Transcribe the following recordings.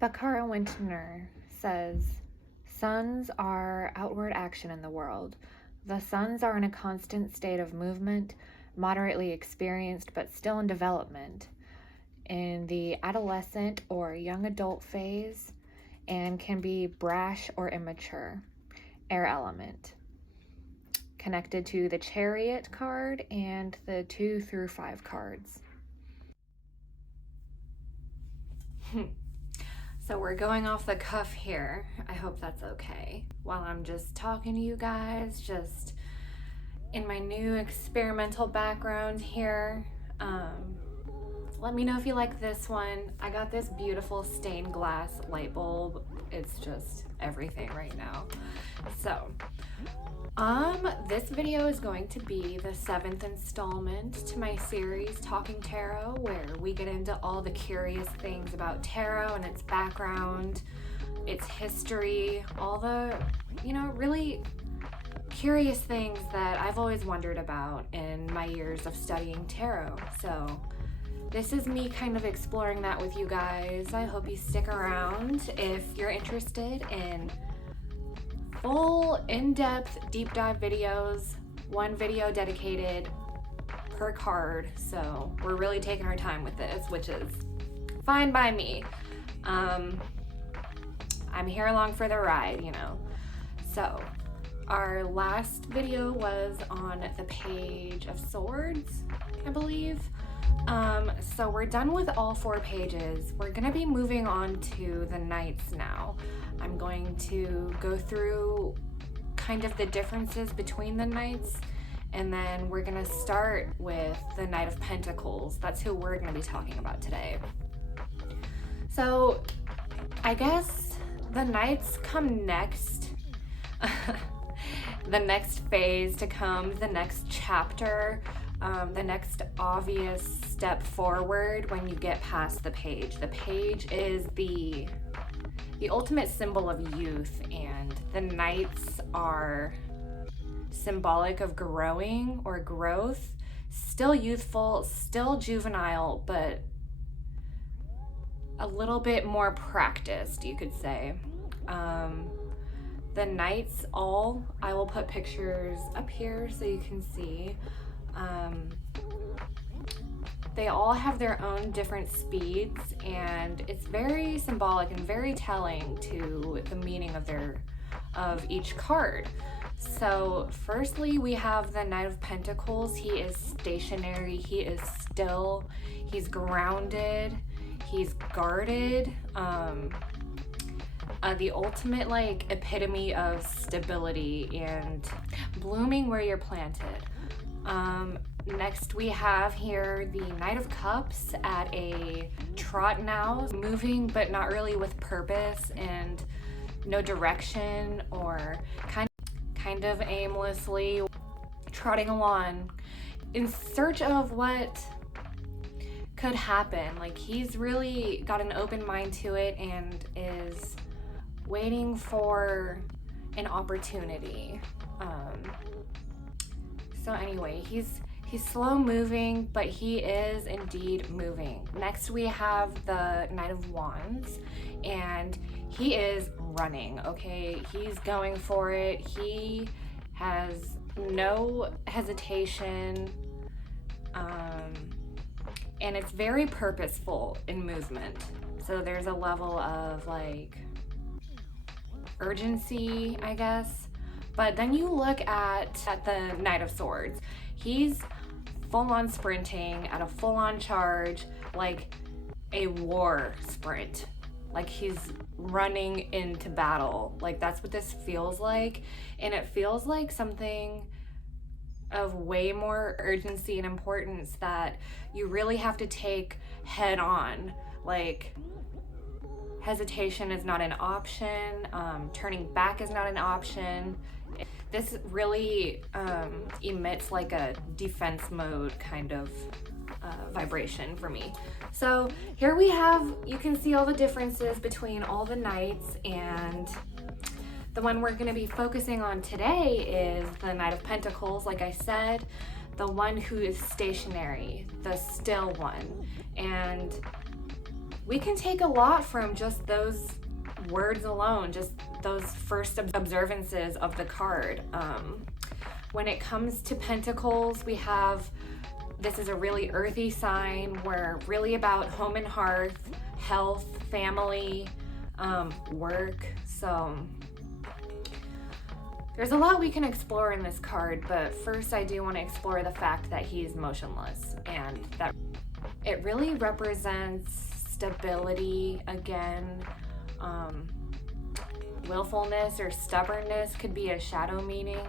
Bakara Wintner says, suns are outward action in the world. The suns are in a constant state of movement, moderately experienced but still in development, in the adolescent or young adult phase, and can be brash or immature. Air element. Connected to the Chariot card and the 2 through 5 cards. So we're going off the cuff here. I hope that's okay. While I'm just talking to you guys, just in my new experimental background here. Let me know if you like this one. I got this beautiful stained glass light bulb. It's just everything right now. So, this video is going to be the 7th installment to my series Talking Tarot, where we get into all the curious things about tarot and its background, its history, all the, really curious things that I've always wondered about in my years of studying tarot. So this is me kind of exploring that with you guys. I hope you stick around if you're interested in full in-depth deep dive videos, one video dedicated per card. So we're really taking our time with this, which is fine by me. I'm here along for the ride, So our last video was on the Page of Swords, I believe. So we're done with all 4 pages. We're gonna be moving on to the Knights now. I'm going to go through kind of the differences between the Knights, and then we're gonna start with the Knight of Pentacles. That's who we're gonna be talking about today. So I guess the Knights come next. The next phase to come, the next chapter, the next obvious step forward when you get past the page. The page is the ultimate symbol of youth, and the Knights are symbolic of growing or growth. Still youthful, still juvenile, but a little bit more practiced, you could say. The Knights I will put pictures up here so you can see. They all have their own different speeds, and it's very symbolic and very telling to the meaning of each card. So firstly, we have the Knight of Pentacles. He is stationary, he is still, he's grounded, he's guarded. The ultimate epitome of stability and blooming where you're planted. Next we have here the Knight of Cups at a trot now, moving but not really with purpose and no direction, or kind of aimlessly trotting along in search of what could happen. He's really got an open mind to it and is waiting for an opportunity. So anyway, he's slow moving, but he is indeed moving. Next we have the Knight of Wands, and he is running, okay? He's going for it. He has no hesitation, and it's very purposeful in movement. So there's a level of urgency, I guess. But then you look at the Knight of Swords. He's full-on sprinting at a full-on charge, like a war sprint. He's running into battle. That's what this feels like. And it feels like something of way more urgency and importance that you really have to take head on. Hesitation is not an option. Turning back is not an option. This really emits a defense mode kind of vibration for me. So here we have, you can see all the differences between all the Knights, and the one we're going to be focusing on today is the Knight of Pentacles, like I said, the one who is stationary, the still one. And we can take a lot from just those words alone, just those first observances of the card. When it comes to Pentacles, we have, this is a really earthy sign. We're really about home and hearth, health, family, work. So there's a lot we can explore in this card, but first I do want to explore the fact that he's motionless, and that it really represents stability again. Willfulness or stubbornness could be a shadow meaning.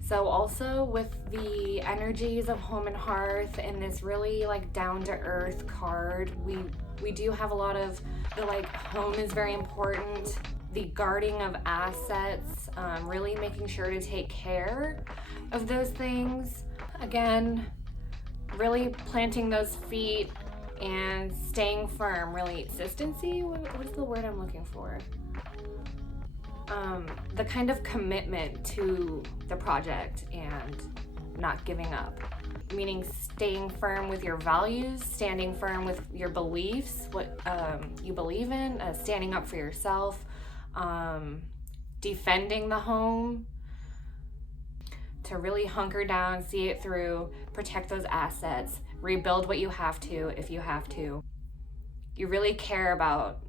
So also with the energies of home and hearth and this really like down-to-earth card, we do have a lot of the like home is very important, the guarding of assets, really making sure to take care of those things. Again, really planting those feet and staying firm, really. Consistency, what is the word I'm looking for? The kind of commitment to the project and not giving up. Meaning staying firm with your values, standing firm with your beliefs, what you believe in, standing up for yourself, defending the home, to really hunker down, see it through, protect those assets, rebuild what you have to if you have to. You really care about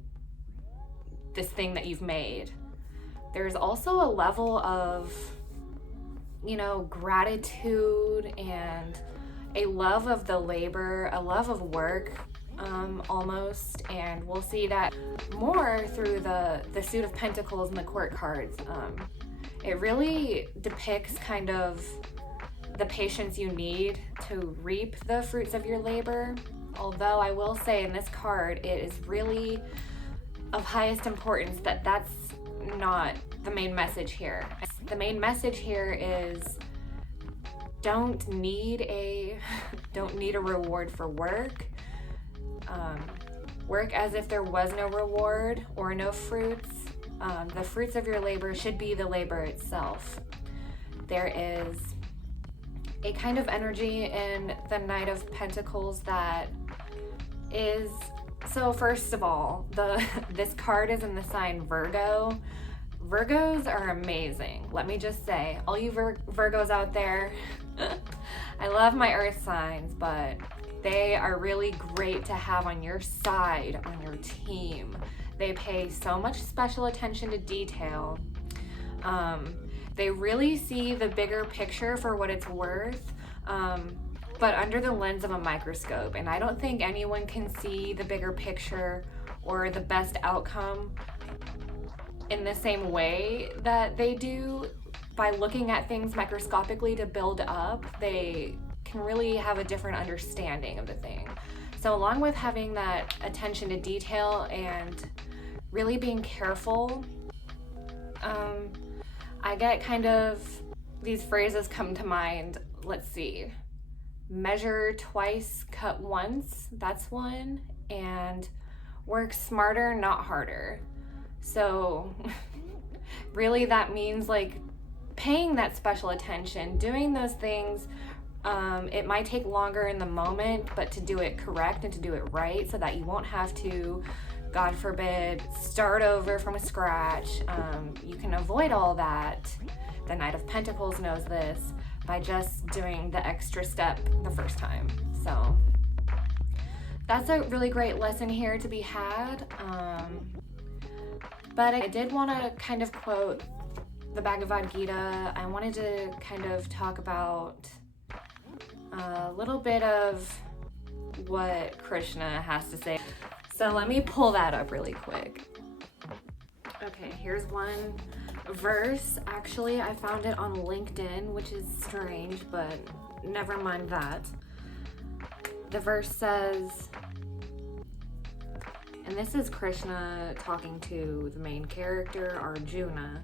this thing that you've made. There's also a level of, you know, gratitude and a love of the labor, a love of work, almost. And we'll see that more through the Suit of Pentacles and the Court cards. It really depicts kind of the patience you need to reap the fruits of your labor. Although I will say in this card, it is really of highest importance that that's not the main message here. The main message here is don't need a reward for work. Work as if there was no reward or no fruits. The fruits of your labor should be the labor itself. There is a kind of energy in the Knight of Pentacles that is, so first of all, this card is in the sign Virgo. Virgos are amazing. Let me just say, all you Virgos out there, I love my earth signs, but they are really great to have on your side, on your team. They pay so much special attention to detail. They really see the bigger picture for what it's worth, but under the lens of a microscope. And I don't think anyone can see the bigger picture or the best outcome in the same way that they do by looking at things microscopically to build up. They can really have a different understanding of the thing. So along with having that attention to detail and really being careful, I get kind of these phrases come to mind. Let's see. Measure twice, cut once. That's one. And work smarter, not harder. So really that means like paying that special attention, doing those things. It might take longer in the moment, but to do it correct and to do it right so that you won't have to, God forbid, start over from scratch. You can avoid all that. The Knight of Pentacles knows this by just doing the extra step the first time. So that's a really great lesson here to be had. But I did want to kind of quote the Bhagavhad Gita. I wanted to kind of talk about a little bit of what Krishna has to say. So let me pull that up really quick. Okay, here's one verse. Actually, I found it on LinkedIn, which is strange, but never mind that. The verse says, and this is Krishna talking to the main character, Arjuna.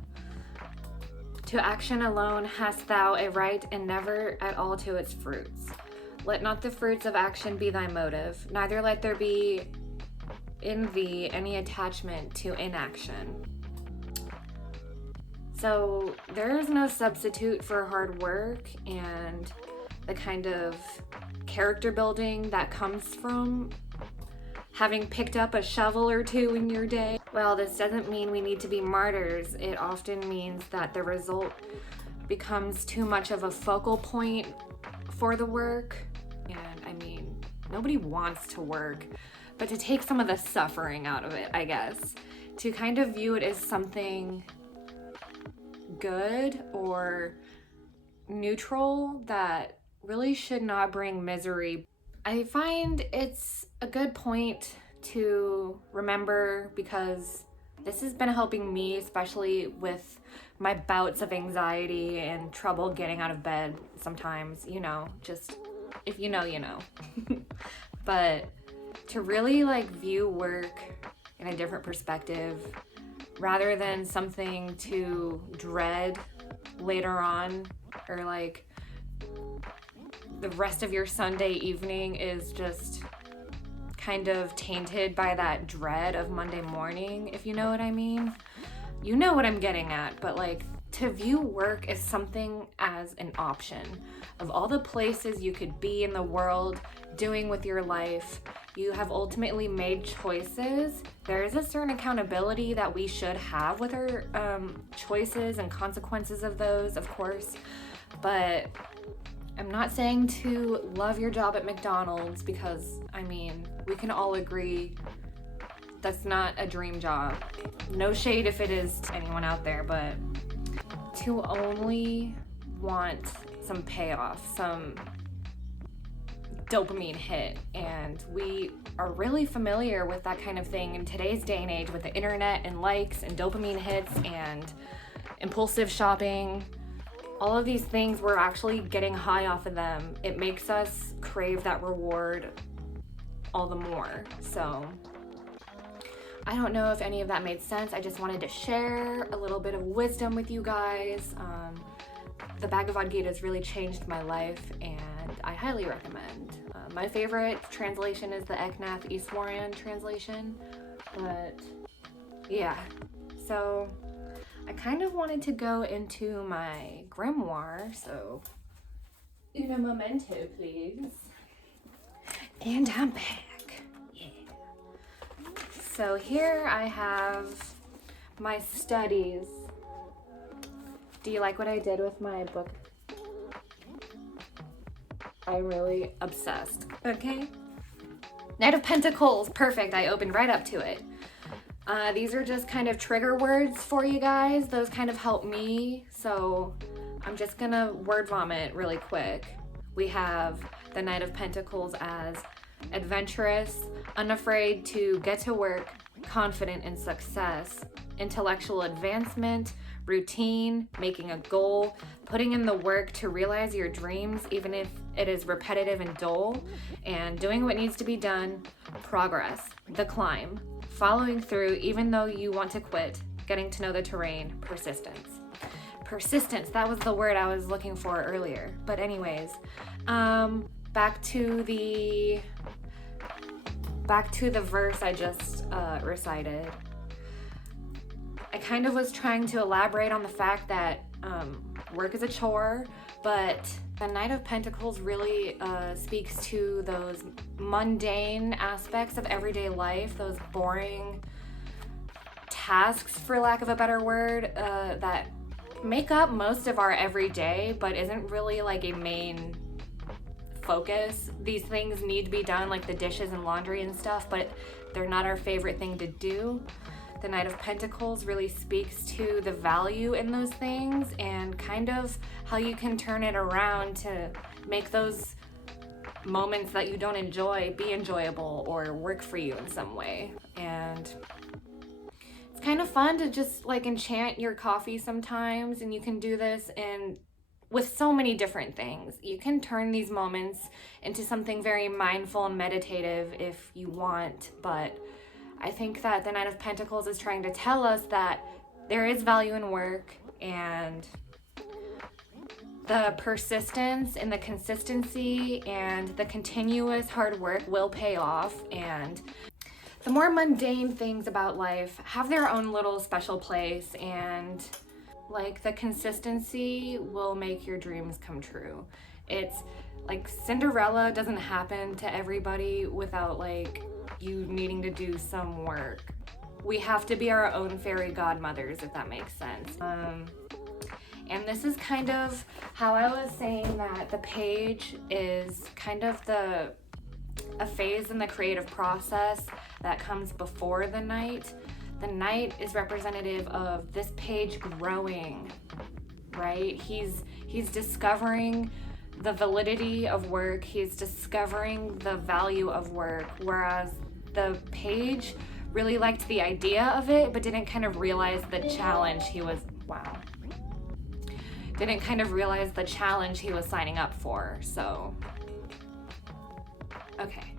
To action alone hast thou a right, and never at all to its fruits. Let not the fruits of action be thy motive, neither let there be in thee any attachment to inaction. So there is no substitute for hard work and the kind of character building that comes from having picked up a shovel or two in your day. Well, this doesn't mean we need to be martyrs. It often means that the result becomes too much of a focal point for the work. And I mean, nobody wants to work, but to take some of the suffering out of it, I guess, to kind of view it as something good or neutral that really should not bring misery. I find it's a good point to remember because this has been helping me, especially with my bouts of anxiety and trouble getting out of bed sometimes, you know, just if you know, you know. But to really like view work in a different perspective rather than something to dread later on, or like the rest of your Sunday evening is just kind of tainted by that dread of Monday morning, if you know what I mean. You know what I'm getting at, but like to view work as something as an option of all the places you could be in the world doing with your life. You have ultimately made choices. There is a certain accountability that we should have with our choices and consequences of those, of course, but I'm not saying to love your job at McDonald's because, I mean, we can all agree that's not a dream job. No shade if it is to anyone out there, but to only want some payoff, some dopamine hit, and we are really familiar with that kind of thing in today's day and age with the internet and likes and dopamine hits and impulsive shopping. All of these things, we're actually getting high off of them. It makes us crave that reward all the more. So I don't know if any of that made sense. I just wanted to share a little bit of wisdom with you guys. The Bhagavhad Gita has really changed my life, and I highly recommend. My favorite translation is the Eknath Easwaran translation, but yeah. So I kind of wanted to go into my grimoire, so un momento, please. And I'm back. Yeah. So here I have my studies. Do you like what I did with my book? I'm really obsessed. Okay. Knight of Pentacles. Perfect. I opened right up to it. These are just kind of trigger words for you guys. Those kind of help me. So I'm just gonna word vomit really quick. We have the Knight of Pentacles as adventurous, unafraid to get to work, confident in success, intellectual advancement, routine, making a goal, putting in the work to realize your dreams, even if it is repetitive and dull, and doing what needs to be done, progress, the climb, following through even though you want to quit, getting to know the terrain, persistence. Persistence, that was the word I was looking for earlier. But anyways, back to the verse I just recited. I kind of was trying to elaborate on the fact that work is a chore, but the Knight of Pentacles really speaks to those mundane aspects of everyday life, those boring tasks, for lack of a better word, that make up most of our everyday, but isn't really like a main focus. These things need to be done, like the dishes and laundry and stuff, but they're not our favorite thing to do. The Knight of Pentacles really speaks to the value in those things and kind of how you can turn it around to make those moments that you don't enjoy be enjoyable or work for you in some way. And it's kind of fun to just like enchant your coffee sometimes, and you can do this with so many different things. You can turn these moments into something very mindful and meditative if you want, but I think that the Knight of Pentacles is trying to tell us that there is value in work, and the persistence and the consistency and the continuous hard work will pay off, and the more mundane things about life have their own little special place, and like the consistency will make your dreams come true. It's like Cinderella doesn't happen to everybody without like you needing to do some work. We have to be our own fairy godmothers, if that makes sense. And this is kind of how I was saying that the page is kind of a phase in the creative process that comes before the Knight. The Knight is representative of this page growing, right? He's discovering the validity of work. He's discovering the value of work, whereas the page really liked the idea of it, but didn't kind of realize the challenge he was, didn't kind of realize the challenge he was signing up for. So, okay.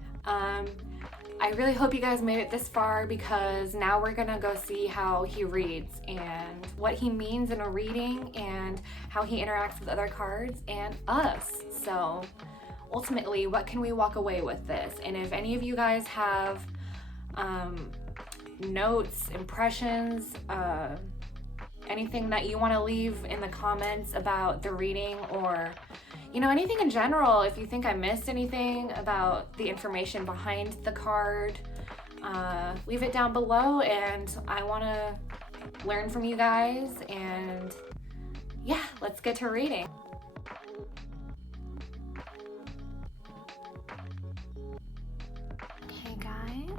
I really hope you guys made it this far, because now we're gonna go see how he reads and what he means in a reading and how he interacts with other cards and us. So ultimately, what can we walk away with this? And if any of you guys have notes, impressions, anything that you want to leave in the comments about the reading, or anything in general, if you think I missed anything about the information behind the card, leave it down below, and I want to learn from you guys. And yeah, let's get to reading. Okay guys,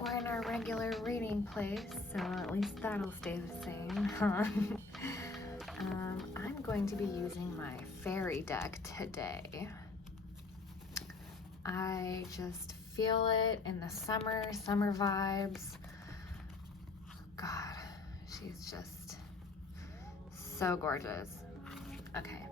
we're in our regular reading place, so at least that'll stay the same. I'm going to be using my fairy deck today. I just feel it in the summer vibes. God, she's just so gorgeous. Okay.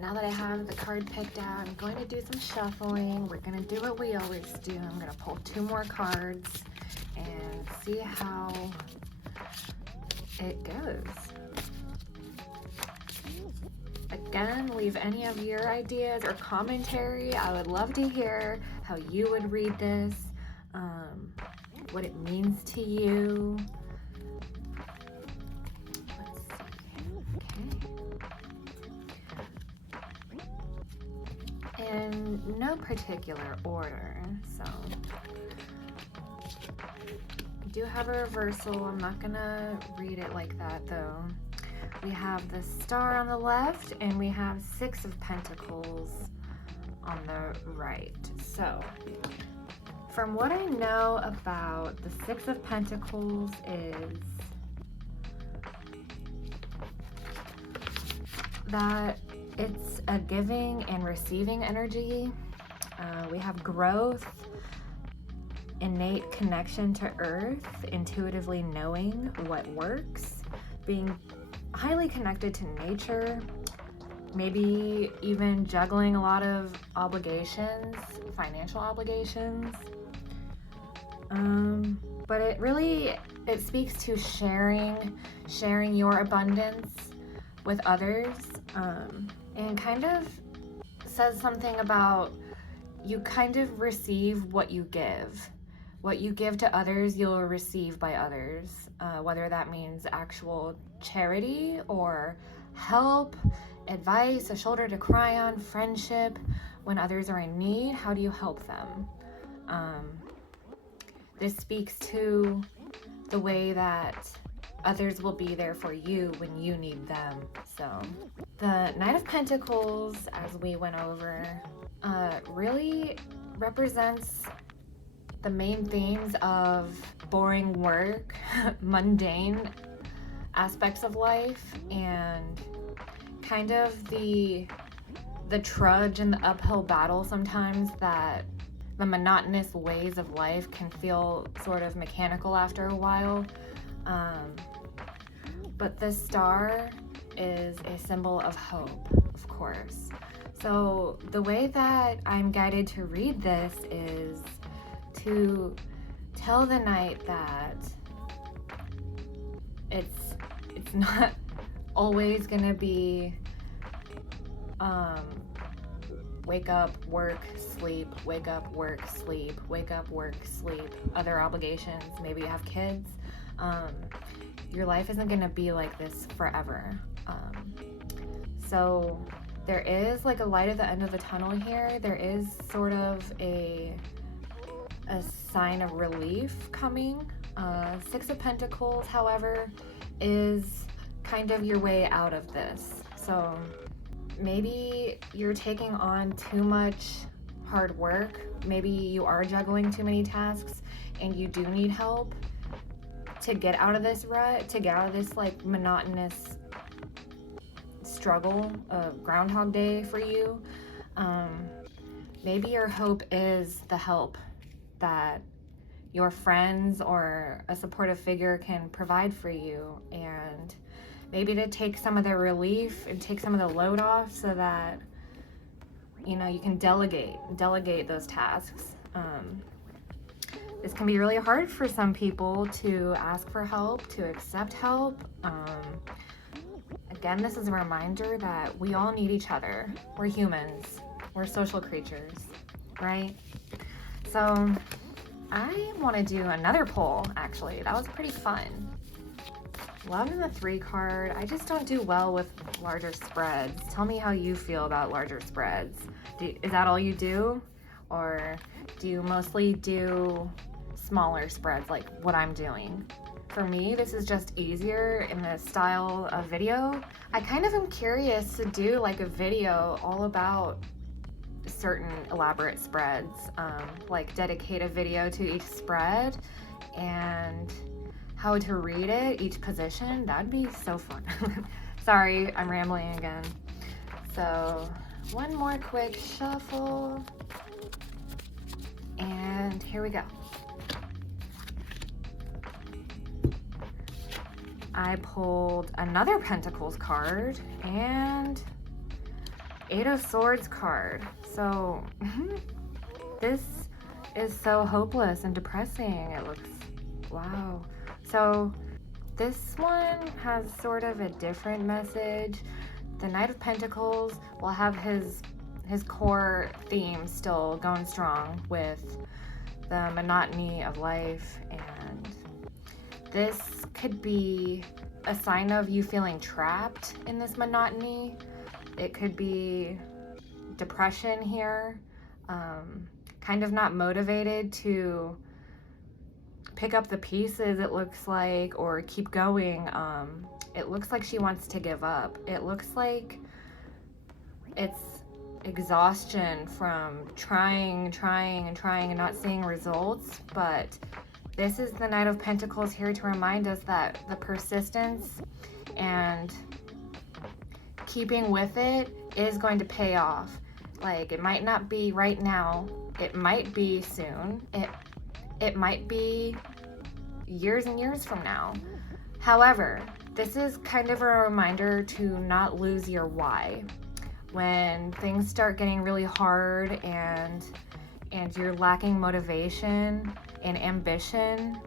Now that I have the card picked out, I'm going to do some shuffling. We're going to do what we always do. I'm going to pull 2 more cards and see how it goes. Again, leave any of your ideas or commentary. I would love to hear how you would read this, what it means to you. In no particular order, so I do have a reversal. I'm not gonna read it like that though. We have the Star on the left, and we have 6 of Pentacles on the right. So from what I know about the 6 of Pentacles is that it's a giving and receiving energy. We have growth, innate connection to earth, intuitively knowing what works, being highly connected to nature, maybe even juggling a lot of obligations, financial obligations. But it speaks to sharing your abundance with others. And kind of says something about you kind of receive what you give. What you give to others, you'll receive by others, whether that means actual charity or help, advice, a shoulder to cry on, friendship. When others are in need, how do you help them? This speaks to the way that others will be there for you when you need them. So the Knight of Pentacles, as we went over, really represents the main themes of boring work, mundane aspects of life, and kind of the trudge and the uphill battle sometimes, that the monotonous ways of life can feel sort of mechanical after a while. But the Star is a symbol of hope, of course. So the way that I'm guided to read this is to tell the Knight that it's not always gonna be wake up, work, sleep, wake up, work, sleep, wake up, work, sleep, other obligations, maybe you have kids. Your life isn't gonna be like this forever. So there is like a light at the end of the tunnel here. There is sort of a sign of relief coming. Six of Pentacles, however, is kind of your way out of this. So maybe you're taking on too much hard work. Maybe you are juggling too many tasks and you do need help to get out of this rut, to get out of this like monotonous struggle, Groundhog Day for you. Maybe your hope is the help that your friends or a supportive figure can provide for you, and maybe to take some of the relief and take some of the load off so that, you know, you can delegate those tasks. This can be really hard for some people to ask for help, to accept help. Again, this is a reminder that we all need each other. We're humans. We're social creatures, right? So I want to do another poll, actually. That was pretty fun. Love in the 3 card. I just don't do well with larger spreads. Tell me how you feel about larger spreads. Is that all you do? Or do you mostly do smaller spreads like what I'm doing? For me, this is just easier in the style of video. I kind of am curious to do like a video all about certain elaborate spreads, like dedicate a video to each spread and how to read it, each position. That'd be so fun. Sorry, I'm rambling again. So one more quick shuffle, and here we go. I pulled another Pentacles card and 8 of Swords card. So this is so hopeless and depressing. It looks, wow. So this one has sort of a different message. The Knight of Pentacles will have his core theme still going strong with the monotony of life, and this could be a sign of you feeling trapped in this monotony. It could be depression here, kind of not motivated to pick up the pieces, it looks like, or keep going. It looks like she wants to give up. It looks like it's exhaustion from trying and not seeing results. But this is the Knight of Pentacles here to remind us that the persistence and keeping with it is going to pay off. Like, it might not be right now, it might be soon, it might be years and years from now. However, this is kind of a reminder to not lose your why. When things start getting really hard and you're lacking motivation and ambition,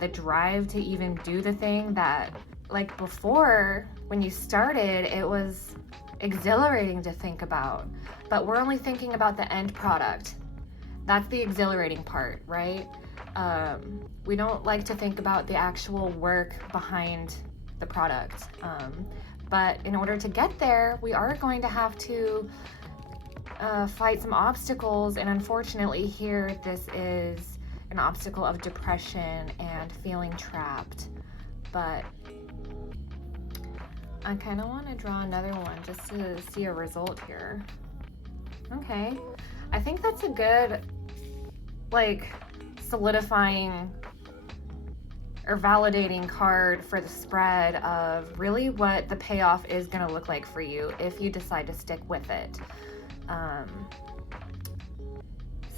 the drive to even do the thing that, like before, when you started, it was exhilarating to think about, but we're only thinking about the end product. That's the exhilarating part, right? We don't like to think about the actual work behind the product. But in order to get there, we are going to have to fight some obstacles, and unfortunately here, this is an obstacle of depression and feeling trapped. But I kind of want to draw another one just to see a result here. Okay, I think that's a good, like, solidifying or validating card for the spread of really what the payoff is going to look like for you if you decide to stick with it.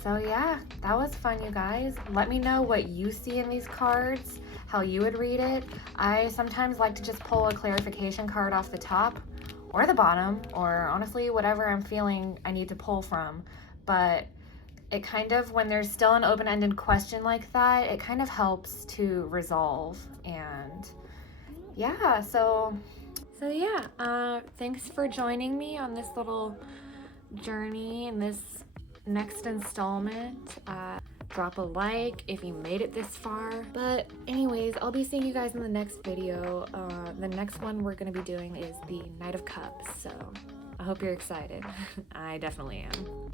So yeah, that was fun, you guys. Let me know what you see in these cards, how you would read it. I sometimes like to just pull a clarification card off the top or the bottom, or honestly, whatever I'm feeling I need to pull from. But it kind of, when there's still an open-ended question like that, it kind of helps to resolve. And yeah, so yeah, thanks for joining me on this little journey in this next installment. Drop a like if you made it this far. But anyways, I'll be seeing you guys in the next video. The next one we're going to be doing is the Knight of Cups, so I hope you're excited. I definitely am.